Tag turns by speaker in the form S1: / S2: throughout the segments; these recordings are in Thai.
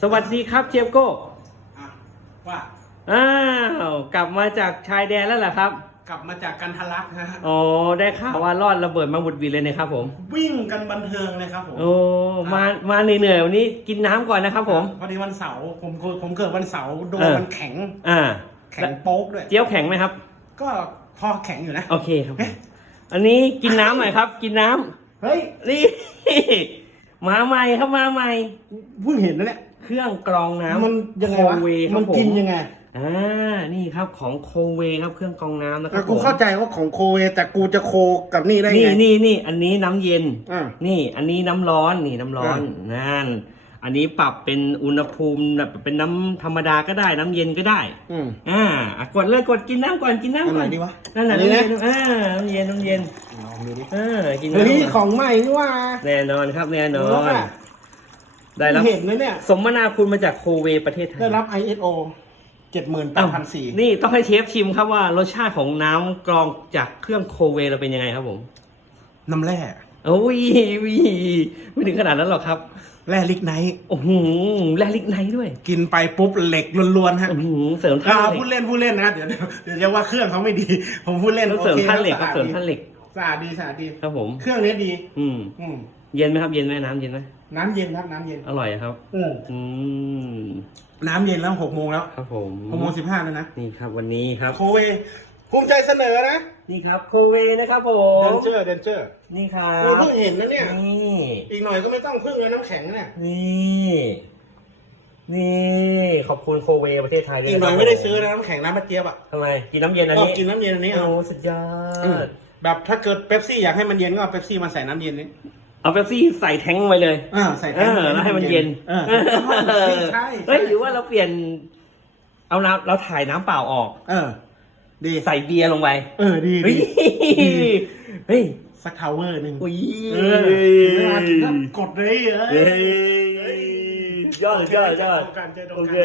S1: สวัสดีครับเชฟโก้
S2: อะว่า
S1: อ้าวกลับมาจากชายแดนแล้วเหรอครับ
S2: กลับมาจากกันทะลักนะฮะ
S1: อ๋อได้ข่าวว่ารอดระเบิดมาบุดหวิดเลยนะครับผม
S2: วิ่งกันบันเทิงเลยครับผม
S1: โอ้มามาเหนื่อยๆวันนี้กินน้ำก่อนนะครับผม
S2: พอดีวันเสาร์ผมผมเกิดวันเสาร์โดน
S1: เออ
S2: มันแข็ง
S1: อ่า
S2: แข็งโป๊กด้วย
S1: เจียวแข็งไหมครับ
S2: ก็พอแข็งอยู่นะ
S1: โอเคครับผมอันนี้กินน้ำหน่อยครับ กินน้ำ
S2: เฮ้ย
S1: นี่ มาใหม่ครับมาใหม่
S2: เพิ่งเห็นนะเนี่ย
S1: เครื่องกรองน้ำ
S2: มันยังไงวะ
S1: โคเวค
S2: มั
S1: รั
S2: น
S1: บผม
S2: กินยังไง
S1: อ่านี่ครับของโคเวครับเครื่องกรองน้ำนะครั
S2: อะ
S1: บ
S2: กู
S1: ผม
S2: เข้าใจว่าของโคเวแต่กูจะโคกับนี่ได้
S1: นี่
S2: ไง
S1: นี่นี่อันนี้น้ำเย็น
S2: อะ
S1: นี่ อันนี้น้ำร้อนนี่น้ำร้อน
S2: อ่
S1: นั่นอันนี้ปรับเป็นอุณหภูมิแบบเป็นน้ำธรรมดาก็ได้น้ำเย็นก็ได้
S2: อืม
S1: อ่าอะกดเลยกดกินน้ำก่อนกินน้ำ
S2: อัน
S1: ก่
S2: ไห
S1: อนน
S2: ดีวะ
S1: นั่นแหละ
S2: อันนี้
S1: น้ำ
S2: นะ
S1: เย็นอ่าน้ำเย็นน้ำเย็น
S2: ลองดูดิ
S1: เออกิน
S2: เฮ้ย
S1: น้ำ
S2: ของใหม่นี่ว่า
S1: แน่นอนครับแน่นอ
S2: รู้
S1: น
S2: ป่ะ
S1: ได้รับ
S2: เห็นเลยเนี่ย
S1: สมนาคุณมาจากโคเวประเทศไทย
S2: ได้รับ ISO เจ็ดหมื่นแปดพันสี่
S1: นี่ต้องให้เชฟชิมครับว่ารสชาติของน้ำกรองจากเครื่องโคเวเราเป็นยังไงครับผม
S2: น้ำแร่
S1: โอ้ยวิไม่ถึงขนาดนั้นหรอกครับ
S2: แร่ลิกไนท์
S1: โอ้โหแลลิกไนท์ด้วย
S2: กินไปปุ๊บเหล็กล้วนๆฮะ
S1: โอ้โหเสริม
S2: อ่า
S1: ท่าเหล็
S2: พู
S1: ก
S2: ดเล่นพูดเล่นนะเดี๋ยวเดี๋ยวเดี๋ยวจะว่าเครื่องเขาไม่ดี ผมพูดเล่น
S1: ต้องเสริม
S2: โอค
S1: ท่าเหล็กครับ
S2: สะ
S1: เสริ
S2: อด
S1: มท่าเหล็ก
S2: สะอาดดีสะอาดดี
S1: ครับผม
S2: เครื่องนี้ดี
S1: อืม
S2: อืม
S1: เย็นไหมครับ เย็นไหมน้ำเย็นไหม
S2: น้ำเย็นครับน้ำเย็น
S1: อร่อยครับ
S2: อืม
S1: อืม
S2: น้ำเย็นแล้วหกโมงแล้ว
S1: ครับผม
S2: หกโมงสิบห้าแล้วนะ
S1: นี่ครับวันนี้ครับ
S2: โคเวภูมิใจเสนอนะ
S1: นี่ครับโคเวนะครับผ
S2: เด
S1: ม
S2: นเจอร์เดนเจอร์
S1: นี่ครั
S2: เรา
S1: บ
S2: เพิ่งเห็นนะเนี่ย
S1: นี่
S2: อีกหน่อยก็ไม่ต้องพึ่งแล้วน้ำแข็งเนี่ย
S1: นี่นี่ขอบคุณโคเวประเทศไทยด้วย
S2: อีกหน่อยะ
S1: ครับ
S2: ไม่ได้ซื้อนะน้ำแข็งน้ำมะเจี๊ยบอะ
S1: ทำไมกินน้ำเย็นอัน
S2: ก็
S1: นี้
S2: กินน้ำเย็นอันนี้
S1: โอ้
S2: เอา
S1: สุดยอ
S2: อืม
S1: ด
S2: แบบถ้าเกิดเป๊ปซี่อยากให้มันเย็นก็เอาเป๊ปซี่มาใส่น้ำเย็นนี้
S1: เอาเป๊ปซี่ใส่แท้งไปเลย
S2: อ่าใส่
S1: เออแล้วให้มันเย็น
S2: เออใช่
S1: เฮ้ยหรือว่าเราเปลี่ยน เอาน้ำเราถ่ายน้ำเปล่าออก
S2: เออ ดี
S1: ใส่เบียร์ลงไป
S2: เออดี
S1: เฮ้ย
S2: ดี
S1: เฮ้ย
S2: สักทาวเวอร์หนึ่ง
S1: อุ้ย
S2: เออกดเลยเอ้
S1: เฮ้
S2: ย
S1: ยยอดยอดยอด
S2: เจอกันเจอกัน
S1: โอเค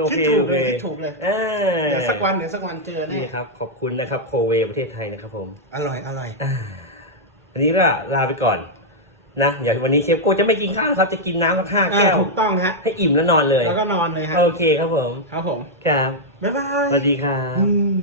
S1: โอเค
S2: คิดถู
S1: โอกเค
S2: เลยคิดถูกเลย
S1: เออ
S2: เดี๋ยวสักวันเดี๋ยวสักวันเจอแน่
S1: นี่ครับ ขอบคุณนะครับ โคเวประเทศไทยนะครับผม
S2: อร่อยอร่อย
S1: อ่าวันนี้ก็ลาไปก่อน นะเดี๋ยววันนี้เชฟโก้จะไม่กินข้าวครับจะกินน้ำสักห้า
S2: อ่า
S1: แก้ว
S2: ถูกต้องฮะ
S1: ให้อิ่มแล้วนอนเลย
S2: แล้วก็นอนเลยฮะ
S1: โอเคครับผม
S2: ครับผม
S1: ครับ
S2: บ๊ายบาย
S1: สวัสดีครับ
S2: อืม